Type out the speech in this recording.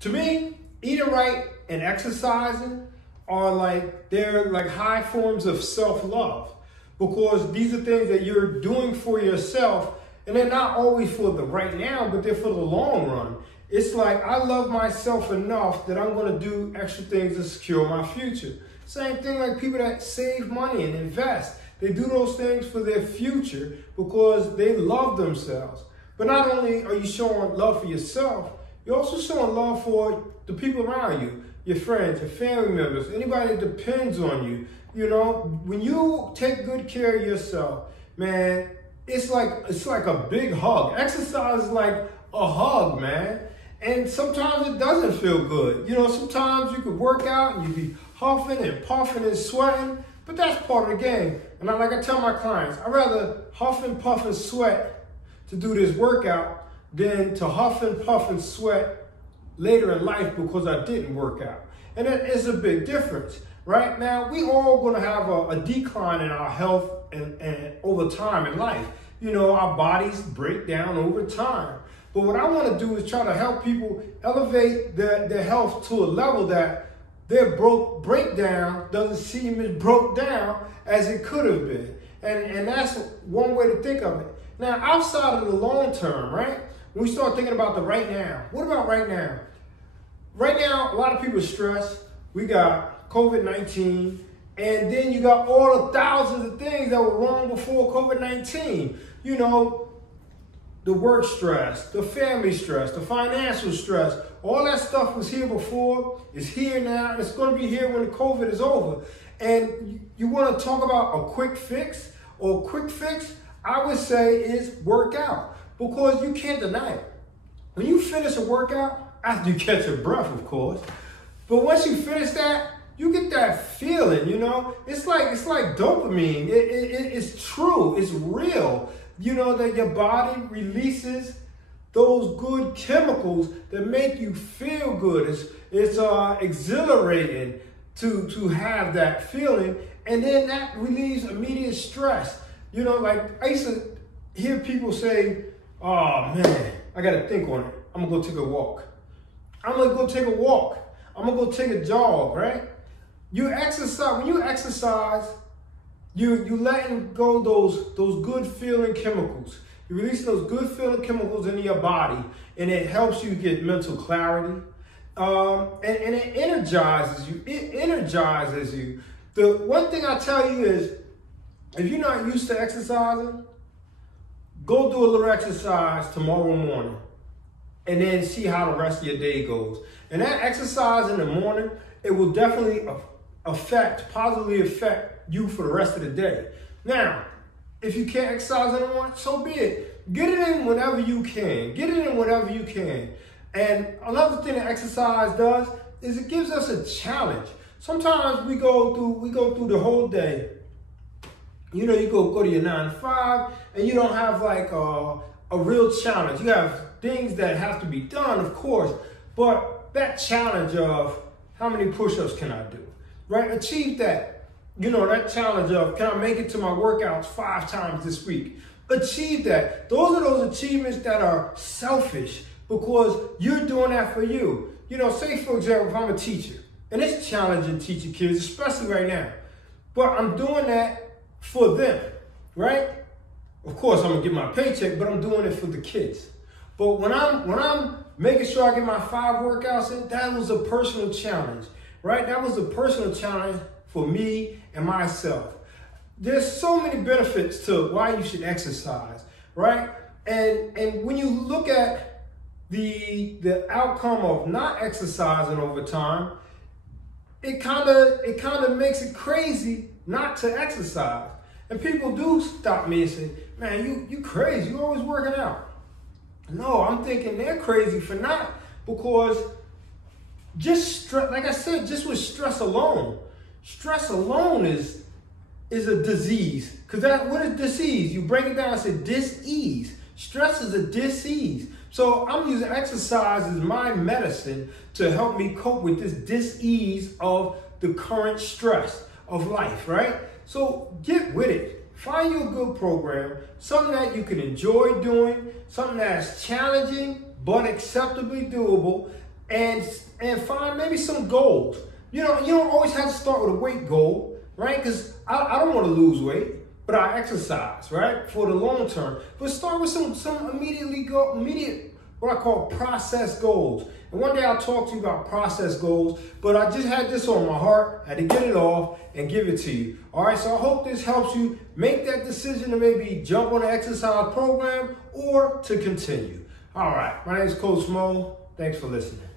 To me, eating right and exercising they're like high forms of self-love, because these are things that you're doing for yourself, and they're not always for the right now, but they're for the long run. It's like, I love myself enough that I'm going to do extra things to secure my future. Same thing like people that save money and invest. They do those things for their future because they love themselves. But not only are you showing love for yourself, you're also showing love for the people around you, your friends, your family members, anybody that depends on you. You know, when you take good care of yourself, man, it's like a big hug. Exercise is like a hug, man. And sometimes it doesn't feel good. You know, sometimes you could work out and you be huffing and puffing and sweating, but that's part of the game. And like I tell my clients, I'd rather huff and puff and sweat to do this workout than to huff and puff and sweat later in life because I didn't work out. And that is a big difference. Right now, we all gonna have a decline in our health and over time in life. You know, our bodies break down over time. But what I want to do is try to help people elevate their health to a level that their breakdown doesn't seem as broke down as it could have been. And that's one way to think of it. Now, outside of the long term, right? When we start thinking about the right now, what about right now? Right now, a lot of people are stressed. We got COVID-19, and then you got all the thousands of things that were wrong before COVID-19. You know, the work stress, the family stress, the financial stress, all that stuff was here before, is here now, and it's going to be here when the COVID is over. And you want to talk about a quick fix, or a quick fix, I would say is work out, because you can't deny it. When you finish a workout, after you catch your breath, of course, but once you finish that, you get that feeling, you know? It's like dopamine. It's true, it's real. You know, that your body releases those good chemicals that make you feel good. It's exhilarating to have that feeling, and then that relieves immediate stress. You know, like I used to hear people say, "Oh man, I got to think on it. I'm gonna go take a walk. I'm gonna go take a walk. I'm gonna go take a jog." Right? You exercise. When you exercise, you letting go those good feeling chemicals. You release those good feeling chemicals into your body, and it helps you get mental clarity. And it energizes you. It energizes you. The one thing I tell you is, if you're not used to exercising, go do a little exercise tomorrow morning, and then see how the rest of your day goes. And that exercise in the morning, it will definitely positively affect you for the rest of the day. Now, if you can't exercise in the morning, so be it. Get it in whenever you can. Get it in whenever you can. And another thing that exercise does is it gives us a challenge. Sometimes we go through the whole day. You know, you go to your 9 to 5, and you don't have like a real challenge. You have things that have to be done, of course, but that challenge of how many push-ups can I do, right? Achieve that. You know, that challenge of, can I make it to my workouts 5 times this week? Achieve that. Those are those achievements that are selfish, because you're doing that for you. You know, say for example, if I'm a teacher, and it's challenging teaching kids, especially right now, but I'm doing that for them, right? Of course, I'm gonna get my paycheck, but I'm doing it for the kids. But when I'm making sure I get my 5 workouts in, that was a personal challenge, right? That was a personal challenge for me and myself. There's so many benefits to why you should exercise, right? And when you look at the outcome of not exercising over time, it kind of makes it crazy not to exercise. And people do stop me and say, "Man, you crazy, you always working out." No, I'm thinking they're crazy for not, because like I said, just with stress alone is a disease. Because what is disease? You break it down and say dis-ease. Stress is a dis-ease. So I'm using exercise as my medicine to help me cope with this dis-ease of the current stress of life, right? So get with it. Find you a good program, something that you can enjoy doing, something that's challenging but acceptably doable, and find maybe some goals. You know, you don't always have to start with a weight goal, right? Because I don't want to lose weight, but I exercise, right, for the long term. But start with some immediate what I call process goals. And one day I'll talk to you about process goals, but I just had this on my heart, had to get it off and give it to you. All right, so I hope this helps you make that decision to maybe jump on the exercise program or to continue. All right, my name is Coach Mo. Thanks for listening.